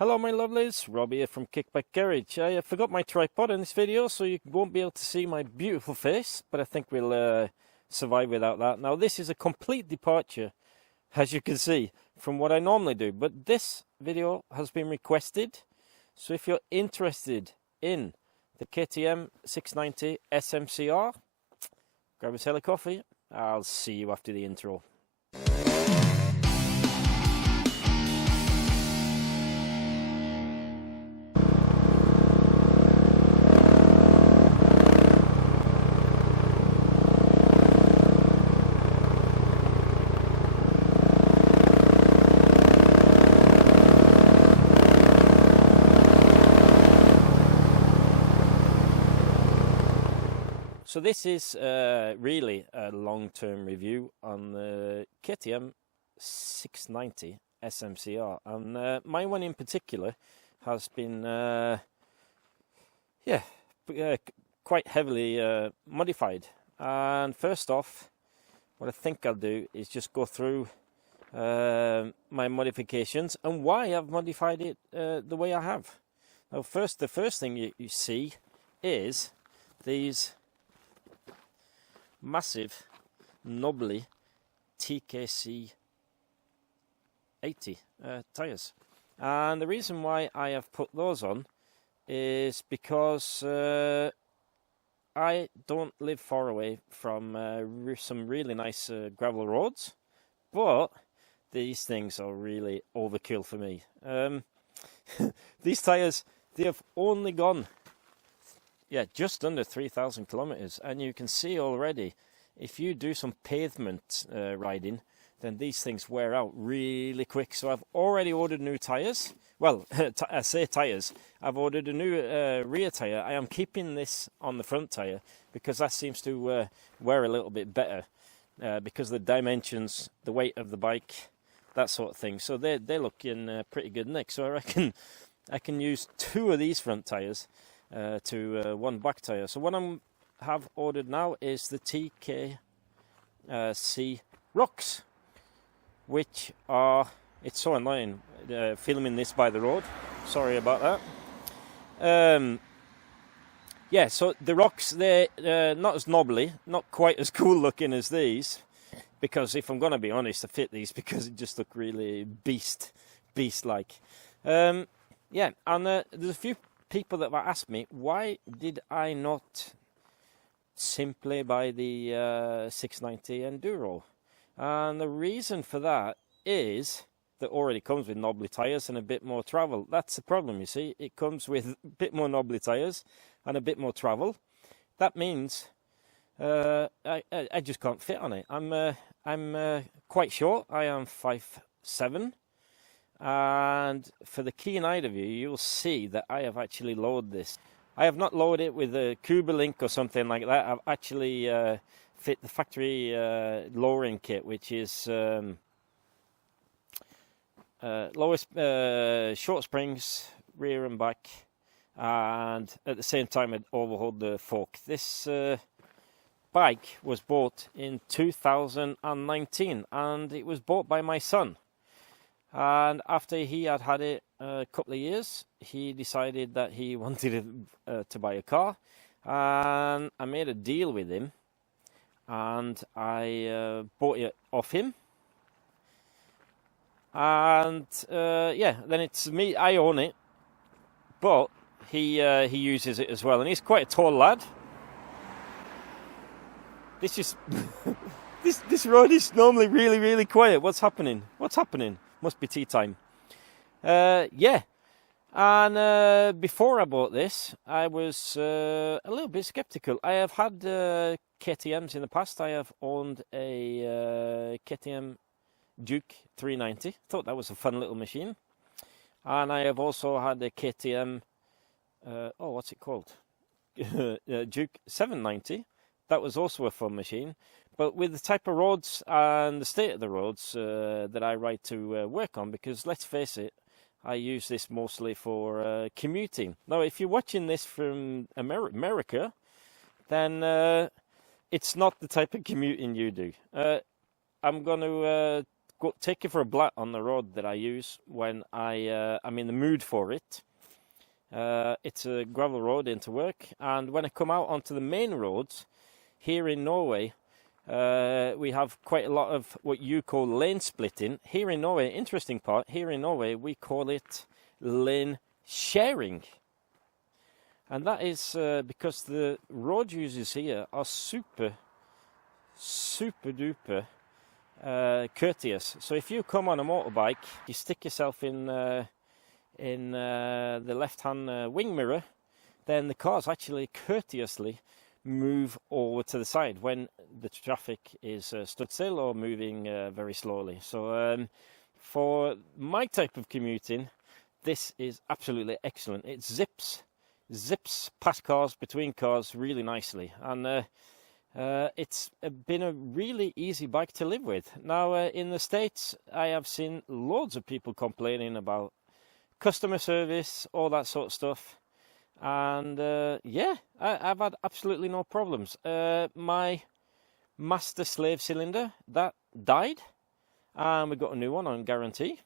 Hello my lovelies, Rob here from Kickback Garage. I forgot my tripod in this video, so you won't be able to see my beautiful face, but I think we'll survive without that. Now this is a complete departure, as you can see, from what I normally do, but this video has been requested, so if you're interested in the KTM 690 SMCR, grab a tail of coffee. I'll see you after the intro. So this is really a long-term review on the KTM 690 SMCR, and my one in particular has been quite heavily modified. And first off, what I think I'll do is just go through my modifications and why I've modified it the way I have. Now the first thing you see is these massive knobbly TKC 80 tyres, and the reason why I have put those on is because I don't live far away from some really nice gravel roads, but these things are really overkill for me. These tyres, they have only gone just under 3,000 kilometers, and you can see already, if you do some pavement riding, then these things wear out really quick. So I've already ordered new tires. Well, I say tires. I've ordered a new rear tire. I am keeping this on the front tire because that seems to wear a little bit better because of the dimensions, the weight of the bike, that sort of thing. So they're looking pretty good next. So I reckon I can use two of these front tires to one back tire. So what I have ordered now is the TKC Rocks, which are, it's so annoying filming this by the road, sorry about that. So the Rocks, they're not as knobbly, not quite as cool looking as these, because if I'm going to be honest, I fit these because it just look really beast-like. And there's a few people that have asked me, why did I not simply buy the 690 Enduro? And the reason for that is that already comes with knobbly tyres and a bit more travel. That's the problem, you see. It comes with a bit more knobbly tyres and a bit more travel. That means I just can't fit on it. I'm quite short. I am 5'7". And for the keen-eyed of you, you'll see that I have actually lowered this. I have not lowered it with a Cuba Link or something like that. I've actually fit the factory lowering kit, which is short springs, rear and back, and at the same time it overhauled the fork. This bike was bought in 2019, and it was bought by my son. And after he had it a couple of years, he decided that he wanted to buy a car, and I made a deal with him, and I bought it off him. And then it's me. I own it, but he uses it as well, and he's quite a tall lad. This just this road is normally really quiet. What's happening? Must be tea time. And before I bought this, I was a little bit skeptical. I have had KTMs in the past. I have owned a KTM Duke 390. Thought that was a fun little machine. And I have also had a KTM, what's it called? Duke 790. That was also a fun machine. But with the type of roads and the state of the roads that I ride to work on, because let's face it, I use this mostly for commuting. Now, if you're watching this from America, then it's not the type of commuting you do. I'm going to take it for a blat on the road that I use when I'm in the mood for it. It's a gravel road into work, and when I come out onto the main roads here in Norway, we have quite a lot of what you call lane splitting. Here in Norway, interesting part, here in Norway we call it lane sharing. And that is because the road users here are super duper courteous. So if you come on a motorbike, you stick yourself in the left-hand wing mirror, then the cars actually courteously move over to the side when the traffic is stood still or moving very slowly. So for my type of commuting, this is absolutely excellent. It zips past cars, between cars really nicely, and it's been a really easy bike to live with. Now in the States, I have seen loads of people complaining about customer service, all that sort of stuff, and yeah, I've had absolutely no problems. My master slave cylinder, that died, and we got a new one on guarantee.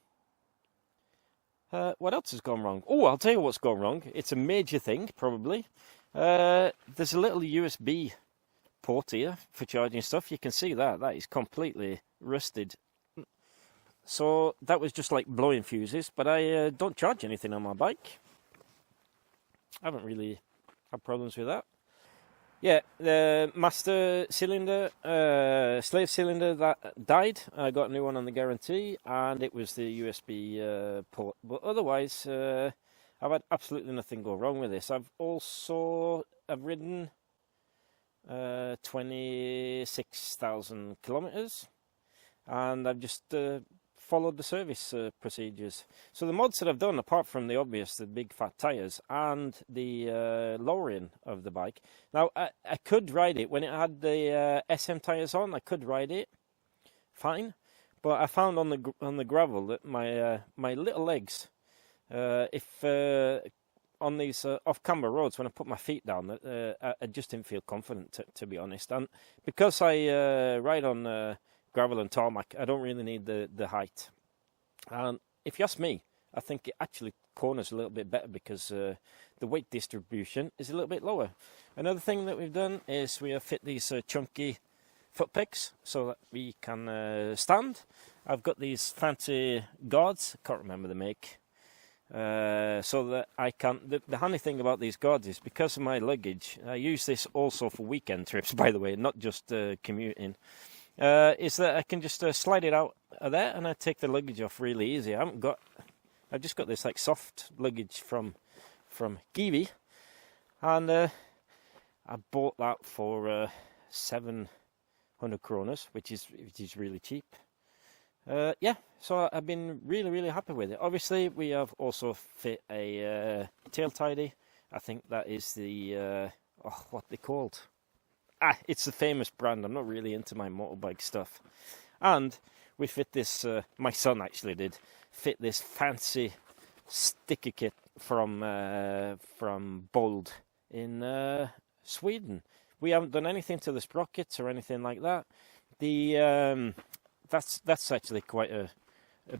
What else has gone wrong? Oh, I'll tell you what's gone wrong. It's a major thing, probably. There's a little USB port here for charging stuff. You can see that. That is completely rusted. So that was just like blowing fuses, but I don't charge anything on my bike. I haven't really had problems with that. Yeah, the master cylinder, slave cylinder, that died. I got a new one on the guarantee, and it was the USB port. But otherwise, I've had absolutely nothing go wrong with this. I've ridden 26,000 kilometers, and I've just followed the service procedures. So the mods that I've done, apart from the obvious, the big fat tyres and the lowering of the bike. Now I could ride it when it had the SM tyres on. I could ride it fine, but I found on the gravel that my little legs, if on these off-camber roads, when I put my feet down, I just didn't feel confident, to be honest. And because I ride on gravel and tarmac, I don't really need the height. And if you ask me, I think it actually corners a little bit better because the weight distribution is a little bit lower. Another thing that we've done is we have fit these chunky foot pegs so that we can stand. I've got these fancy guards, I can't remember the make, so that I can. The handy thing about these guards is because of my luggage, I use this also for weekend trips, by the way, not just commuting. Is that I can just slide it out of there and I take the luggage off really easy. I've just got this like soft luggage from Kiwi, and I bought that for 700 kroners, which is really cheap. Yeah, so I've been really happy with it. Obviously, we have also fit a tail tidy. I think that is the what they called. It's the famous brand. I'm not really into my motorbike stuff. And we fit this, my son actually did, fit this fancy sticker kit from Bold in Sweden. We haven't done anything to the sprockets or anything like that. That's actually quite a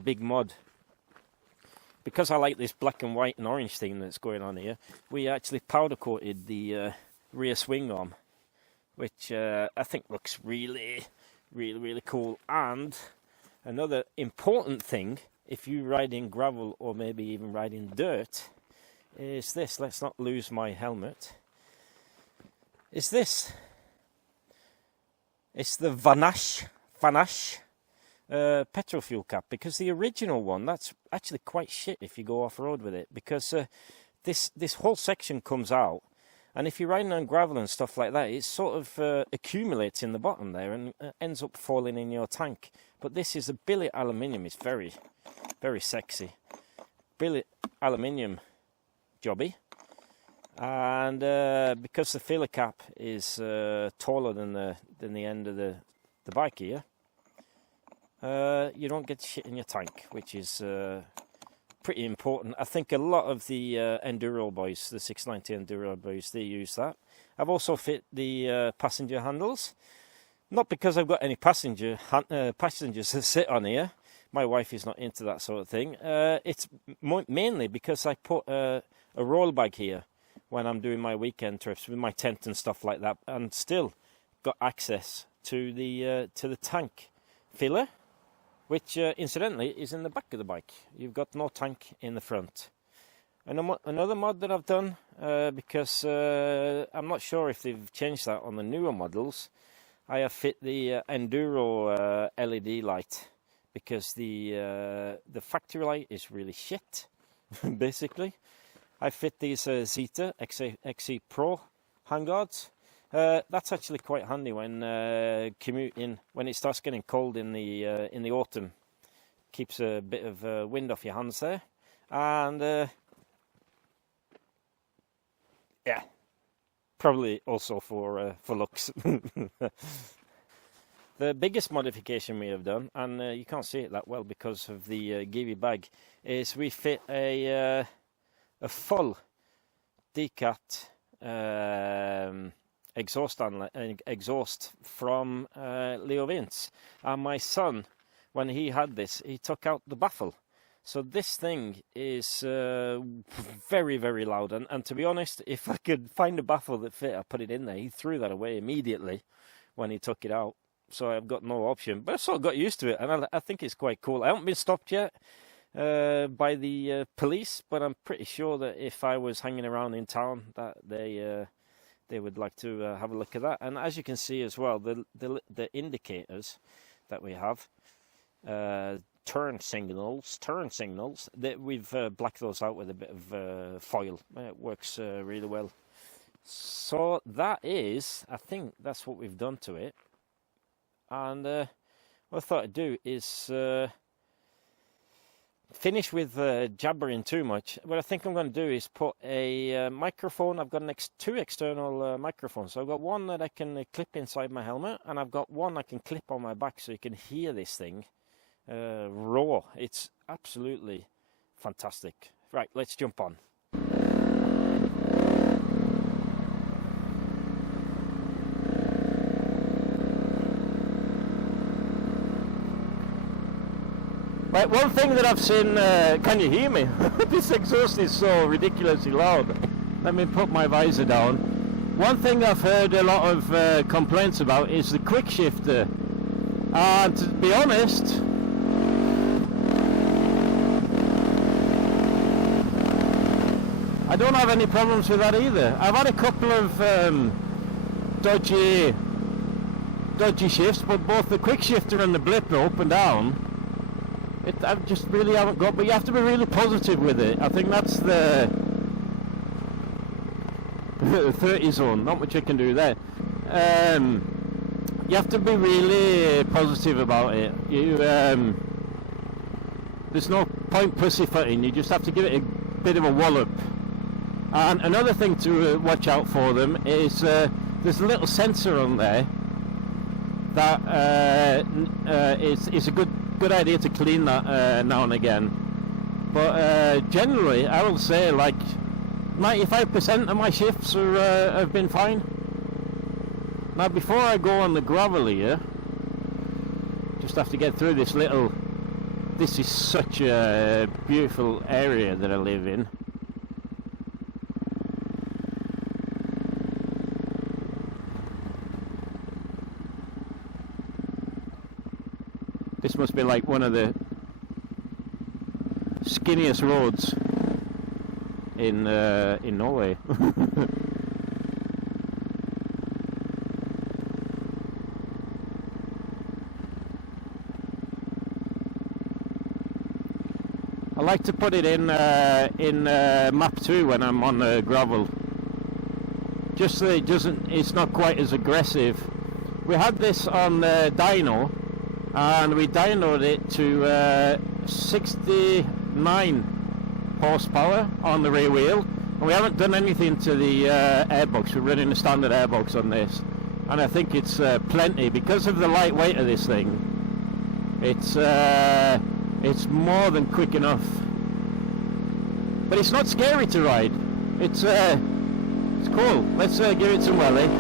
big mod. Because I like this black and white and orange thing that's going on here, we actually powder coated the rear swing arm, which I think looks really cool. And another important thing, if you ride in gravel or maybe even ride in dirt, is this. Let's not lose my helmet. Is this. It's the Vanash petrol fuel cap, because the original one, that's actually quite shit if you go off-road with it, because this whole section comes out. And if you're riding on gravel and stuff like that, it sort of accumulates in the bottom there and ends up falling in your tank. But this is a billet aluminium. It's very sexy. Billet aluminium jobby. And because the filler cap is taller than the end of the bike here, you don't get shit in your tank, which is pretty important. I think a lot of the Enduro boys, the 690 Enduro boys, they use that. I've also fit the passenger handles, not because I've got any passengers that sit on here, My wife is not into that sort of thing. It's mainly because I put a roll bag here when I'm doing my weekend trips with my tent and stuff like that, and still got access to the tank filler, which incidentally is in the back of the bike. You've got no tank in the front. And another mod that I've done, because I'm not sure if they've changed that on the newer models, I have fit the Enduro LED light, because the factory light is really shit, basically. I fit these Zeta XE Pro handguards. That's actually quite handy when commuting, when it starts getting cold in the autumn. Keeps a bit of wind off your hands there, and yeah, probably also for looks. The biggest modification we have done, and you can't see it that well because of the Givi bag, is we fit a full Decat exhaust from Leo Vince. And my son, when he had this, he took out the baffle. So this thing is very, very loud. And to be honest, if I could find a baffle that fit, I'd put it in there. He threw that away immediately when he took it out. So I've got no option. But I sort of got used to it, and I think it's quite cool. I haven't been stopped yet by the police, but I'm pretty sure that if I was hanging around in town, that they would like to have a look at that. And as you can see as well, the indicators that we have, turn signals, that we've blacked those out with a bit of foil. It works really well. So that is, I think that's what we've done to it. And what I thought I'd do is finish with jabbering too much. What I think I'm going to do is put a microphone. I've got two external microphones. So I've got one that I can clip inside my helmet, and I've got one I can clip on my back so you can hear this thing raw. It's absolutely fantastic. Right, let's jump on. Right, one thing that I've seen, can you hear me? This exhaust is so ridiculously loud. Let me put my visor down. One thing I've heard a lot of complaints about is the quick shifter. And to be honest, I don't have any problems with that either. I've had a couple of dodgy shifts, but both the quick shifter and the blip are up and down. I just really haven't got, but you have to be really positive with it. I think that's the 30 zone, not much you can do there. You have to be really positive about it. There's no point pussyfooting, you just have to give it a bit of a wallop. And another thing to watch out for them is there's a little sensor on there that is a good idea to clean that now and again. But generally, I will say like 95% of my shifts have been fine. Now, before I go on the gravel here, just have to get through this little. This is such a beautiful area that I live in. This must be like one of the skinniest roads in Norway. I like to put it in map 2 when I'm on gravel, just so it's not quite as aggressive. We had this on dyno. And we dynoed it to 69 horsepower on the rear wheel, and we haven't done anything to the airbox. We're running a standard airbox on this, and I think it's plenty because of the light weight of this thing. It's more than quick enough, but it's not scary to ride. It's cool. Let's give it some welly.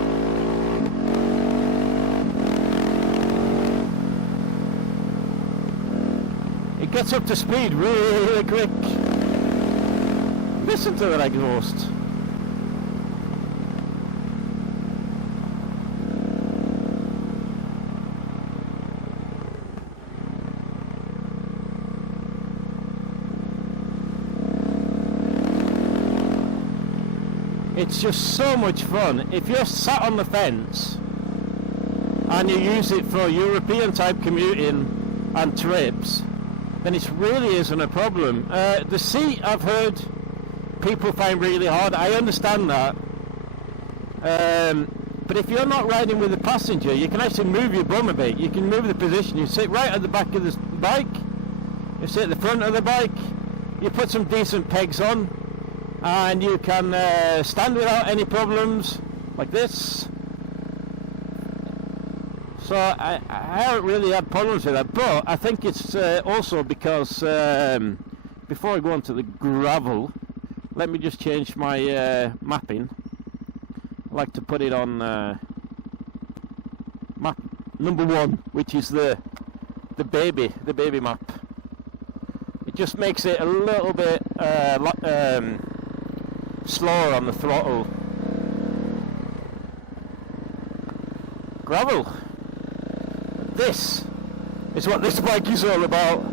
Gets up to speed really quick. Listen to that exhaust. It's just so much fun. If you're sat on the fence and you use it for European type commuting and trips, then it really isn't a problem. The seat, I've heard people find really hard. I understand that. But if you're not riding with the passenger, you can actually move your bum a bit. You can move the position. You sit right at the back of the bike. You sit at the front of the bike. You put some decent pegs on, and you can stand without any problems, like this. So I haven't really had problems with that, but I think it's also because, before I go on to the gravel, let me just change my mapping. I like to put it on map number 1, which is the baby map. It just makes it a little bit slower on the throttle. Gravel. This is what this bike is all about.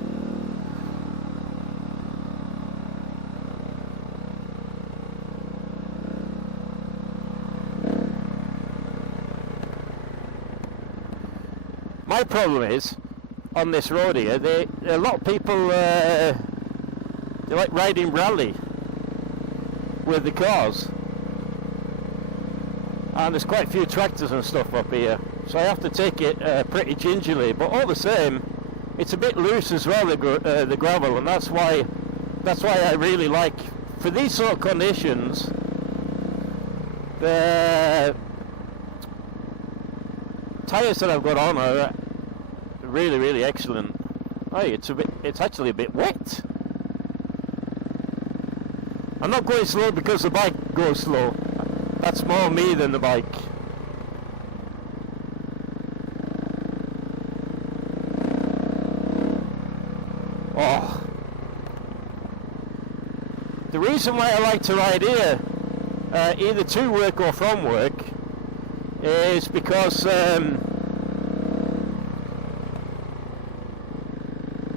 My problem is, on this road here, a lot of people they like riding rally with the cars, and there's quite a few tractors and stuff up here, so I have to take it pretty gingerly. But all the same, it's a bit loose as well, the gravel, and that's why I really like, for these sort of conditions, the tyres that I've got on are really, really excellent. Hey, it's actually a bit wet. I'm not going slow because the bike goes slow. That's more me than the bike. Oh. The reason why I like to ride here, either to work or from work, is because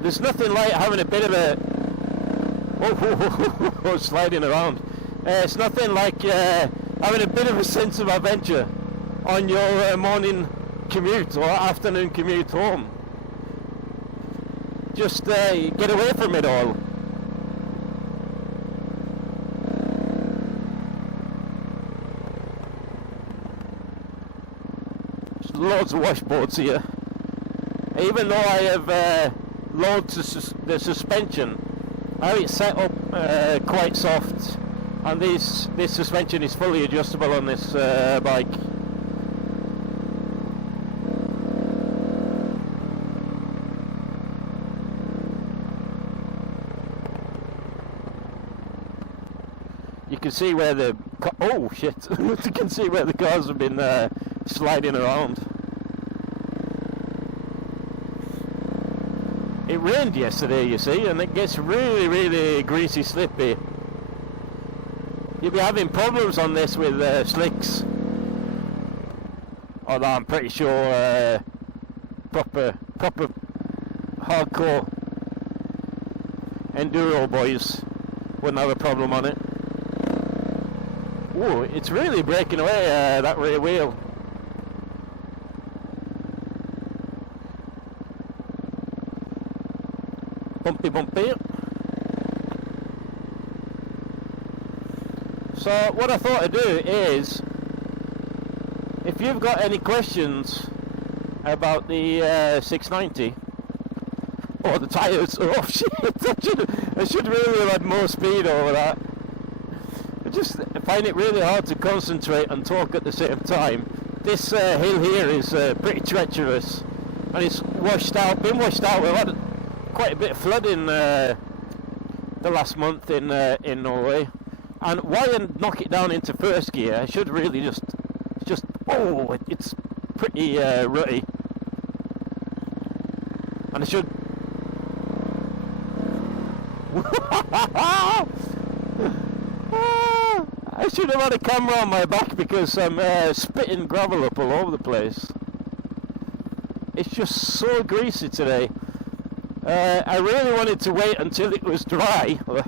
there's nothing like having a bit of a sliding around. It's nothing like having a bit of a sense of adventure on your morning commute or afternoon commute home. Just get away from it all. There's loads of washboards here. Even though I have lowered the suspension, I have it set up quite soft, and this suspension is fully adjustable on this bike. You can see where the you can see where the cars have been sliding around. It rained yesterday, you see, and it gets really, really greasy, slippy. You'll be having problems on this with slicks. Although I'm pretty sure proper hardcore enduro boys wouldn't have a problem on it. Ooh, it's really breaking away, that rear wheel. Bumpy. So what I thought I'd do is, if you've got any questions about the 690 or the tyres, oh shit, I should really have had more speed over that. I just find it really hard to concentrate and talk at the same time. This hill here is pretty treacherous, and it's been washed out. We've had quite a bit of flooding the last month in Norway, and why I knock it down into first gear, I should really it's pretty rutty, and I should I should have had a camera on my back because I'm spitting gravel up all over the place. It's just so greasy today. I really wanted to wait until it was dry, but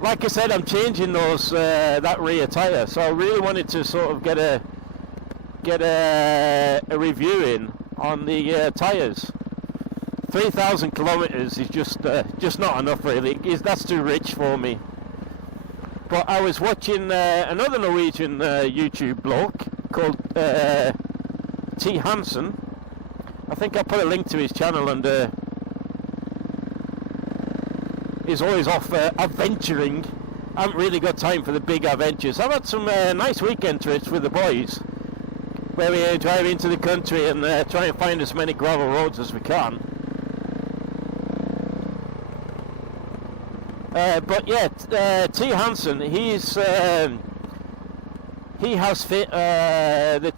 like I said, I'm changing those that rear tyre, so I really wanted to sort of get a review in on the tyres. 3,000 kilometres is just not enough, really. That's too rich for me. But I was watching another Norwegian YouTube bloke called T.Hansen. I think I'll put a link to his channel, and he's always off adventuring. I haven't really got time for the big adventures. I've had some nice weekend trips with the boys, where we drive into the country and try and find as many gravel roads as we can. But yeah, T.Hansen, he has fit the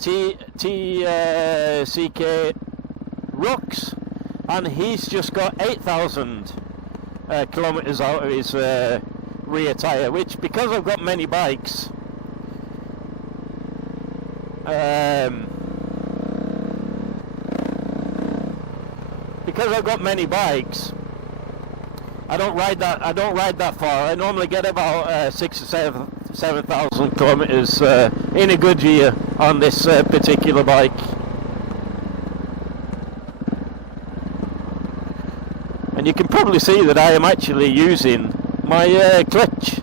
TCK rocks, and he's just got 8,000 kilometres out of his rear tyre, which, because I've got many bikes, I don't ride that far. I normally get about 6,000 or 7,000 kilometres in a good year on this particular bike. And you can probably see that I am actually using my clutch,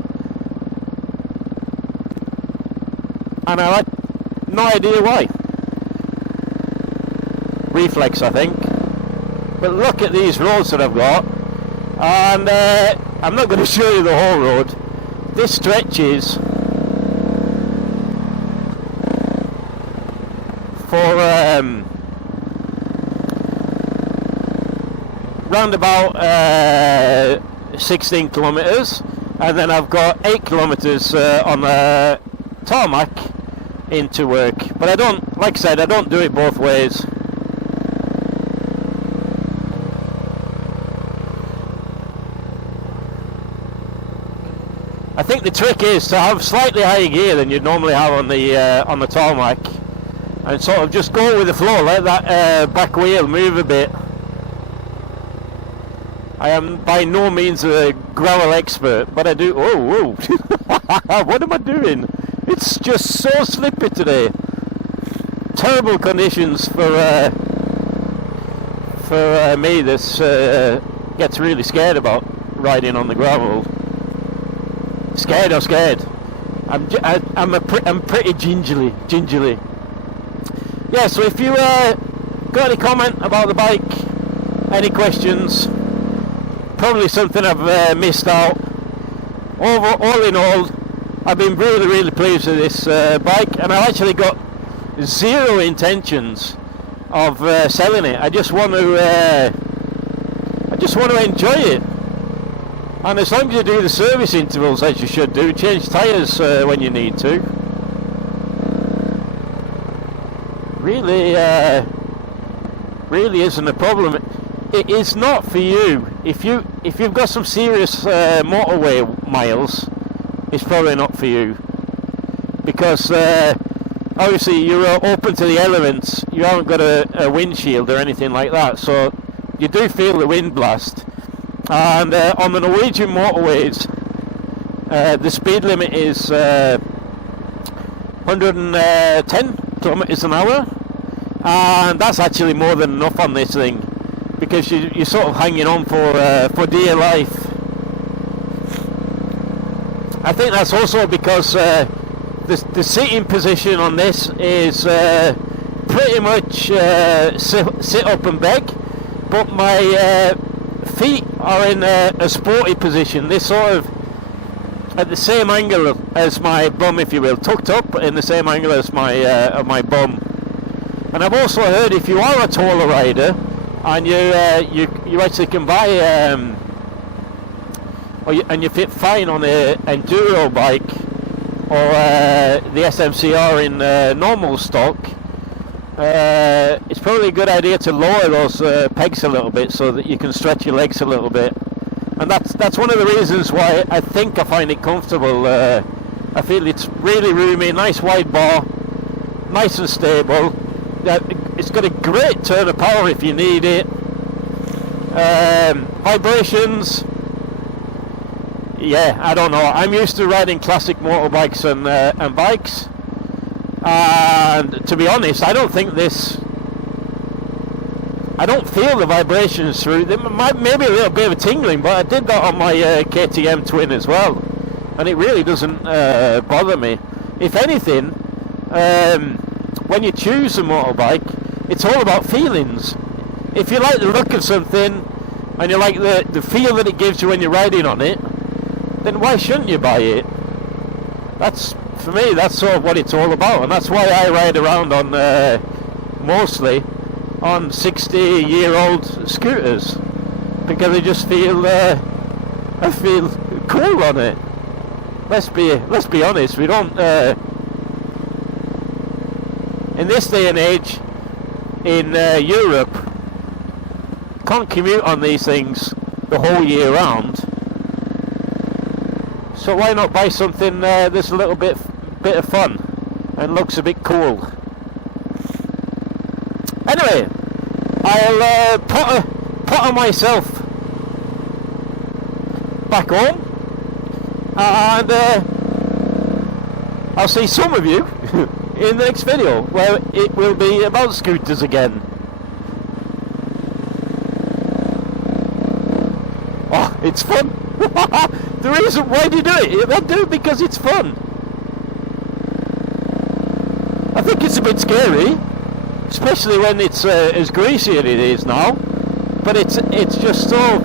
and I have no idea why. Reflex, I think. But look at these roads that I've got, and I'm not going to show you the whole road. This stretches for round about 16 kilometres, and then I've got 8 kilometres on the tarmac into work. But I don't, like I said, I don't do it both ways. I think the trick is to have slightly higher gear than you'd normally have on the tarmac, and sort of just go with the flow, let that back wheel move a bit. I am by no means a gravel expert, but I do. Oh, whoa! What am I doing? It's just so slippy today. Terrible conditions for me. This gets really scared about riding on the gravel. Scared or scared? I'm pretty gingerly. Yeah. So if you got any comment about the bike, any questions, probably something I've missed out. All in all, I've been really pleased with this bike, and I've actually got zero intentions of selling it. I just want to enjoy it. And as long as you do the service intervals as you should do, change tyres when you need to. Really isn't a problem. It is not for you. If you've got some serious motorway miles, it's probably not for you, because obviously you're open to the elements. You haven't got a windshield or anything like that, so you do feel the wind blast. And on the Norwegian motorways, the speed limit is 110 kilometers an hour, and that's actually more than enough on this thing, because you're sort of hanging on for dear life. I think that's also because the seating position on this is pretty much sit up and beg, but my feet are in a sporty position. They're sort of at the same angle as my bum, if you will, tucked up in the same angle as my bum. And I've also heard if you are a taller rider and you actually can buy and you fit fine on an enduro bike or the SMCR in normal stock, it's probably a good idea to lower those pegs a little bit so that you can stretch your legs a little bit. And that's one of the reasons why I think I find it comfortable. I feel it's really roomy, nice wide bar, nice and stable. It's got a great turn of power if you need it. Vibrations, yeah, I don't know. I'm used to riding classic motorbikes and bikes, and to be honest, I don't think I don't feel the vibrations through. Maybe a little bit of a tingling, but I did that on my KTM Twin as well, and it really doesn't bother me. If anything, when you choose a motorbike, it's all about feelings. If you like the look of something and you like the feel that it gives you when you're riding on it, then why shouldn't you buy it? For me, that's sort of what it's all about, and that's why I ride around on mostly on 60-year-old scooters, because I just feel I feel cool on it. Let's be honest. We don't in this day and age in Europe can't commute on these things the whole year round. So why not buy something that's a little bit of fun and looks a bit cool? Anyway, I'll potter myself back home, and I'll see some of you in the next video, where it will be about scooters again. Oh, it's fun. The reason why do you do it? I do it because it's fun. I think it's a bit scary, especially when it's as greasy as it is now. But it's just so.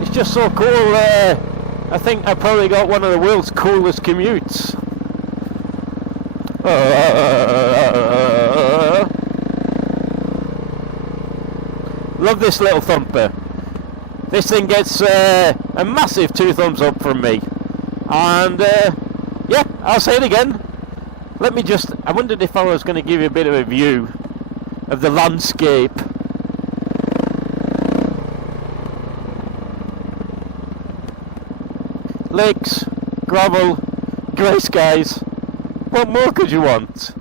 It's just so cool. I think I probably got one of the world's coolest commutes. Love this little thumper. This thing gets a massive 2 thumbs up from me. And yeah, I'll say it again. I wondered if I was going to give you a bit of a view of the landscape. Lakes, gravel, grey skies. What more could you want?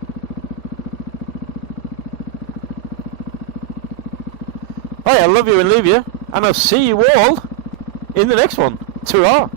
Right, I love you and leave you, and I'll see you all in the next one. Ta-ra!